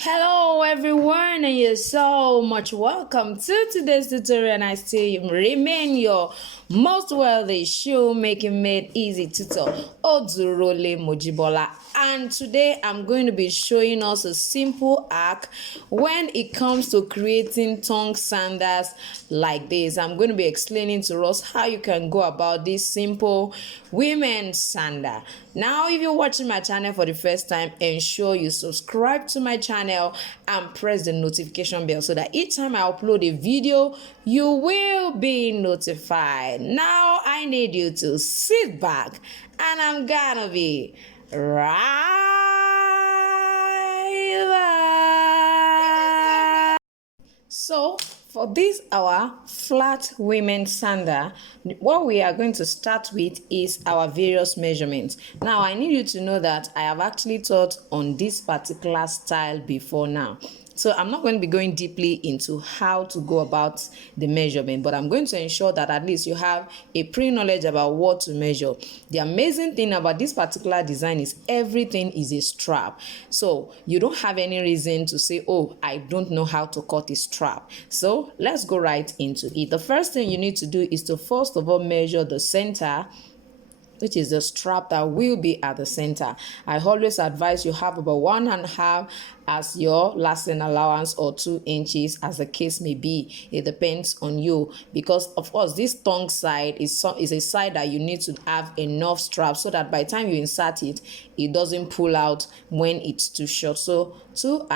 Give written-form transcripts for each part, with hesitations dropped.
Hello everyone, and you're so much welcome to today's tutorial, and I still remain your most wealthy shoemaking made easy tutor Odurole Mojibola, and today I'm going to be showing us a simple hack when it comes to creating tongue sandals like this. I'm going to be explaining to us how you can go about this simple women's sandal. Now, if you're watching my channel for the first time, ensure you subscribe to my channel and press the notification bell so that each time I upload a video, you will be notified. Now, I need you to sit back and I'm gonna be right back. So, for this our flat women's sandal, what we are going to start with is our various measurements. Now, I need you to know that I have actually taught on this particular style before now. So I'm not going to be going deeply into how to go about the measurement, but I'm going to ensure that at least you have a pre-knowledge about what to measure. The amazing thing about this particular design is everything is a strap. So you don't have any reason to say, oh, I don't know how to cut a strap. So let's go right into it. The first thing you need to do is to first of all measure the center, which is the strap that will be at the center. I always advise you have about 1.5 as your lasting allowance, or 2 inches as the case may be. It depends on you, because of course this tongue side is a side that you need to have enough strap so that by the time you insert it, it doesn't pull out when it's too short. So 2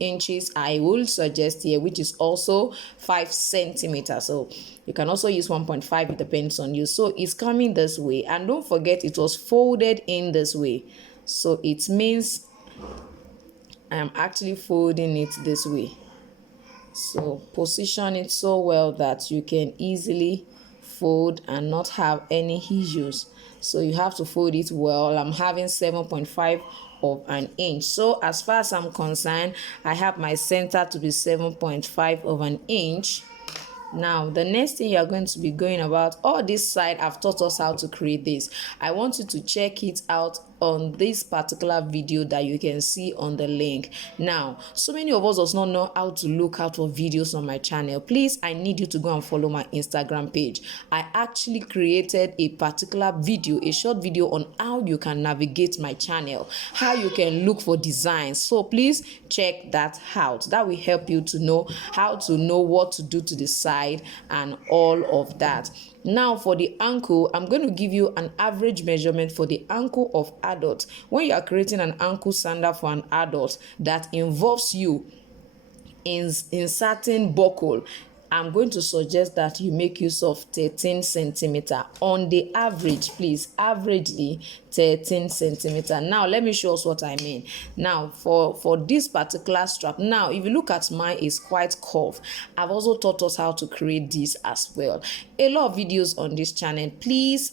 inches I will suggest here, which is also 5 centimeters. So you can also use 1.5, it depends on you. So it's coming this way, and don't forget it was folded in this way. So it means I am actually folding it this way. So position it so well that you can easily fold and not have any issues. So you have to fold it well. I'm having 7.5 of an inch. So as far as I'm concerned, I have my center to be 7.5 of an inch. Now, the next thing you are going to be going about, all this side, I've taught us how to create this. I want you to check it out on this particular video that you can see on the link. Now, so many of us does not know how to look out for videos on my channel. Please, I need you to go and follow my Instagram page. I actually created a particular video, a short video on how you can navigate my channel, how you can look for designs. So please check that out. That will help you to know how to know what to do to the side and all of that. Now, for the ankle, I'm going to give you an average measurement for the ankle of adults. When you are creating an ankle sandal for an adult that involves you in inserting buckle, I'm going to suggest that you make use of 13 centimeter on the average. Please, averagely 13 centimeter. Now let me show us what I mean. Now for this particular strap, now if you look at mine, is quite curved. I've also taught us how to create this as well. A lot of videos on this channel. Please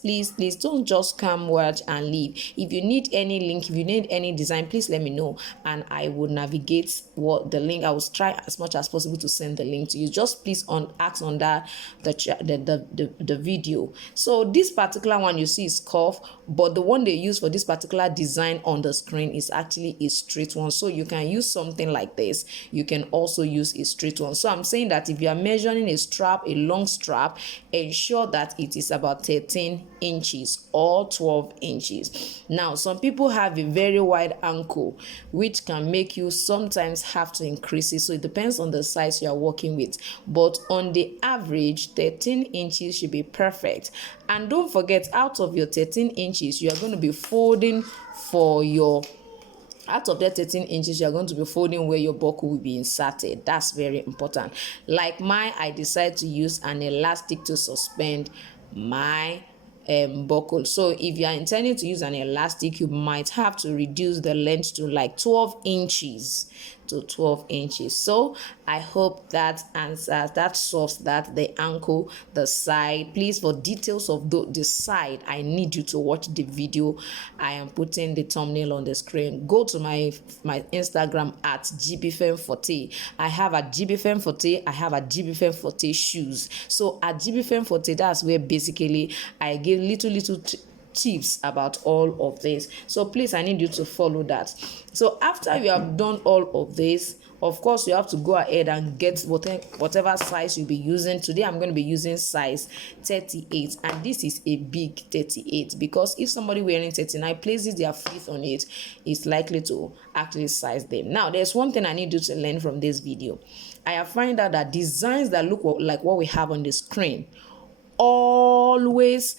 don't just come watch and leave. If you need any link, if you need any design, please let me know and I will navigate what the link. I will try as much as possible to send the link to you. Just please ask under the video. So this particular one you see is curved, but the one they use for this particular design on the screen is actually a straight one. So you can use something like this. You can also use a straight one. So I'm saying that if you are measuring a strap, a long strap, ensure that it is about 13 inches or 12 inches. Now, some people have a very wide ankle, which can make you sometimes have to increase it. So it depends on the size you are working with. But on the average, 13 inches should be perfect. And don't forget, out of your 13 inches, you are going to be folding for your out of that 13 inches, you're going to be folding where your buckle will be inserted. That's very important. Like mine, I decided to use an elastic to suspend my buckle. So if you are intending to use an elastic, you might have to reduce the length to like 12 inches to 12 inches. So I hope that answers, that solves that, the ankle, the side. Please, for details of the side, I need you to watch the video. I am putting the thumbnail on the screen. Go to my Instagram at Jibbyfemforte. I have a Jibbyfemforte. I have a Jibbyfemforte shoes. So at Jibbyfemforte, that's where basically I give little tips about all of this. So please, I need you to follow that. So after you have done all of this, of course, you have to go ahead and get whatever size you'll be using. Today I'm going to be using size 38, and this is a big 38, because if somebody wearing 39 places their feet on it, it's likely to actually size them. Now there's one thing I need you to learn from this video. I have found out that designs that look like what we have on the screen, always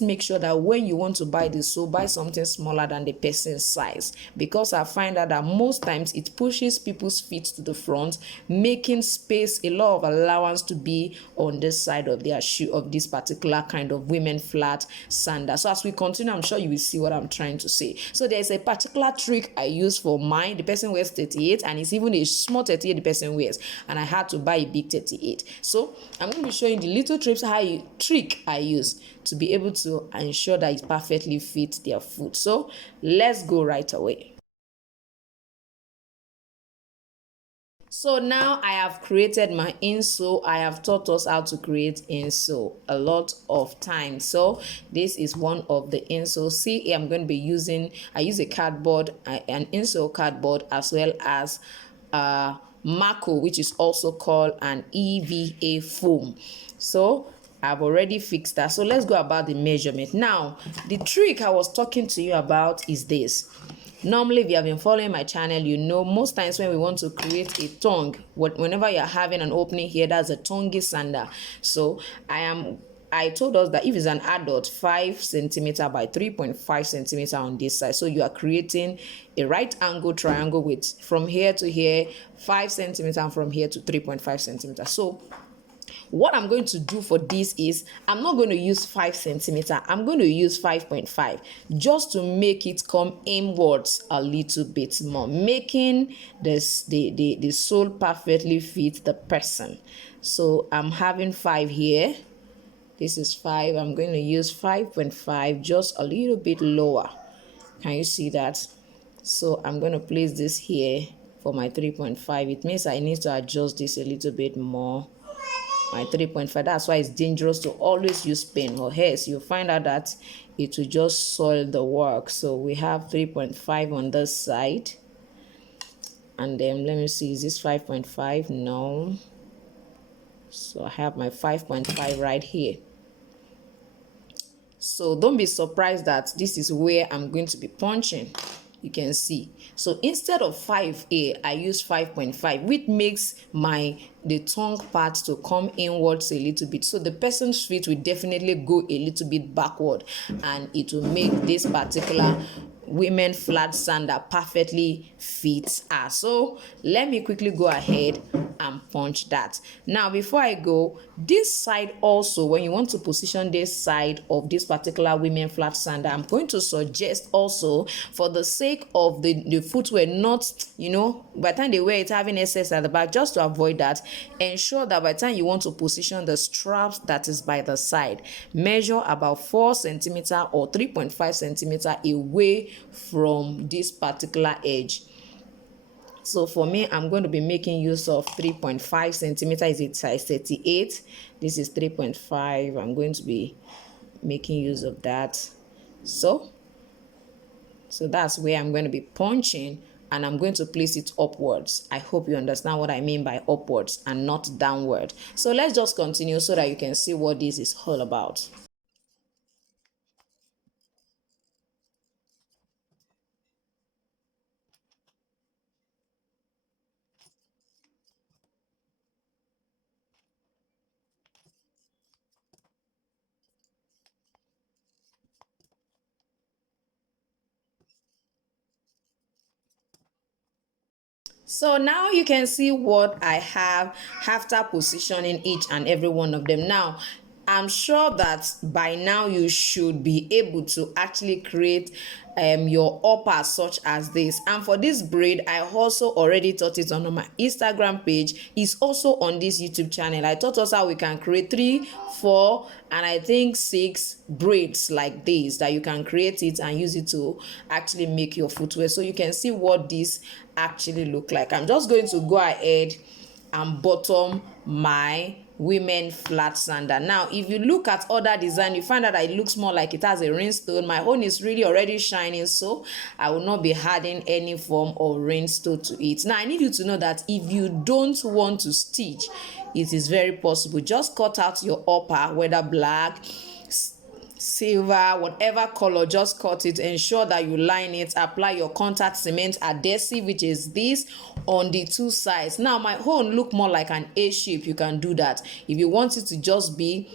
make sure that when you want to buy this, so buy something smaller than the person's size, because I find out that most times it pushes people's feet to the front, making space, a lot of allowance to be on this side of their shoe, of this particular kind of women flat sandal. So as we continue, I'm sure you will see what I'm trying to say. So there's a particular trick I use for mine. The person wears 38, and it's even a small 38 the person wears, and I had to buy a big 38. So I'm going to be showing the little trick I use to be able to ensure that it perfectly fits their foot. So let's go right away. So now I have created my insole. I have taught us how to create insole a lot of times. So this is one of the insoles. See, I'm going to be using, I use a cardboard, an insole cardboard, as well as Marco, which is also called an EVA foam. So I've already fixed that. So let's go about the measurement. Now, the trick I was talking to you about is this. Normally, if you have been following my channel, you know most times when we want to create a tongue, whenever you're having an opening here, that's a tongue sandal. So I told us that if it's an adult, 5 centimeter by 3.5 centimeter on this side. So you are creating a right angle triangle with from here to here 5 centimeter, and from here to 3.5 centimeter. So what I'm going to do for this is I'm not going to use 5 centimeter. I'm going to use 5.5 just to make it come inwards a little bit more, making this the sole perfectly fit the person. So I'm having 5 here. This is 5. I'm going to use 5.5, just a little bit lower. Can you see that? So I'm going to place this here for my 3.5. It means I need to adjust this a little bit more. My 3.5, that's why it's dangerous to always use pen, or else you'll find out that it will just soil the work. So we have 3.5 on this side, and then let me see, is this 5.5? No. So I have my 5.5 right here. So don't be surprised that this is where I'm going to be punching. You can see. So instead of 5A, I use 5.5, which makes the tongue part to come inwards a little bit. So the person's feet will definitely go a little bit backward, and it will make this particular women flat sandal perfectly fits us. So let me quickly go ahead and punch that. Now before I go, this side also, when you want to position this side of this particular women flat sandal, I'm going to suggest also, for the sake of the footwear not, you know, by the time they wear it having excess at the back, just to avoid that, ensure that by the time you want to position the straps that is by the side, measure about 4 centimeter or 3.5 centimeter away from this particular edge. So for me, I'm going to be making use of 3.5 centimeter. Is it size 38? This is 3.5. I'm going to be making use of that. So that's where I'm going to be punching, and I'm going to place it upwards. I hope you understand what I mean by upwards and not downward. So let's just continue so that you can see what this is all about. So now you can see what I have after positioning each and every one of them. Now, I'm sure that by now you should be able to actually create your upper such as this. And for this braid, I also already taught it on my Instagram page. It's also on this YouTube channel. I taught us how we can create 3, 4, and I think 6 braids like this, that you can create it and use it to actually make your footwear. So you can see what this actually look like. I'm just going to go ahead and bottom my women flat sandal. Now if you look at other design, you find out that it looks more like it has a rhinestone. My own is really already shining, so I will not be adding any form of rhinestone to it. Now I need you to know that if you don't want to stitch, it is very possible. Just cut out your upper, whether black, silver, whatever color, just cut it. Ensure that you line it. Apply your contact cement adhesive, which is this, on the two sides. Now my own look more like an A shape. You can do that. If you want it to just be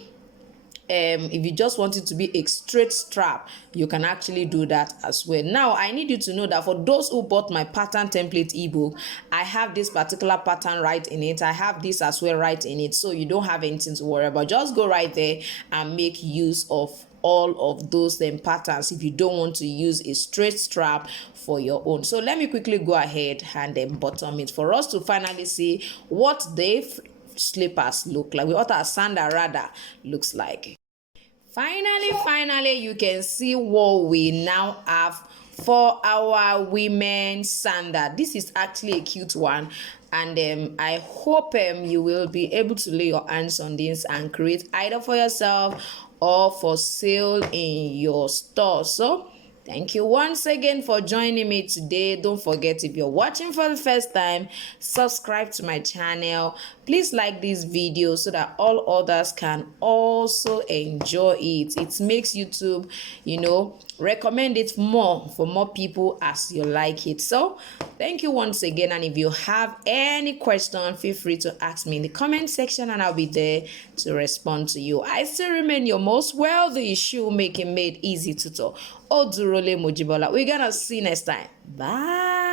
if you just want it to be a straight strap, you can actually do that as well. Now I need you to know that for those who bought my pattern template ebook, I have this particular pattern right in it. I have this as well right in it, so you don't have anything to worry about. Just go right there and make use of all of those patterns if you don't want to use a straight strap for your own. So let me quickly go ahead and bottom it for us to finally see what the slippers look like, what our sandal rather looks like. Finally, you can see what we now have for our women's sandal. This is actually a cute one, and I hope you will be able to lay your hands on this and create either for yourself or for sale in your store. So thank you once again for joining me today. Don't forget, if you're watching for the first time, subscribe to my channel. Please like this video so that all others can also enjoy it. It makes YouTube, recommend it more for more people as you like it. So thank you once again, and if you have any question, feel free to ask me in the comment section and I'll be there to respond to you. I still remain your most wealthy shoemaking made easy tutor, Odurole Mojibola. We're gonna see you next time. Bye.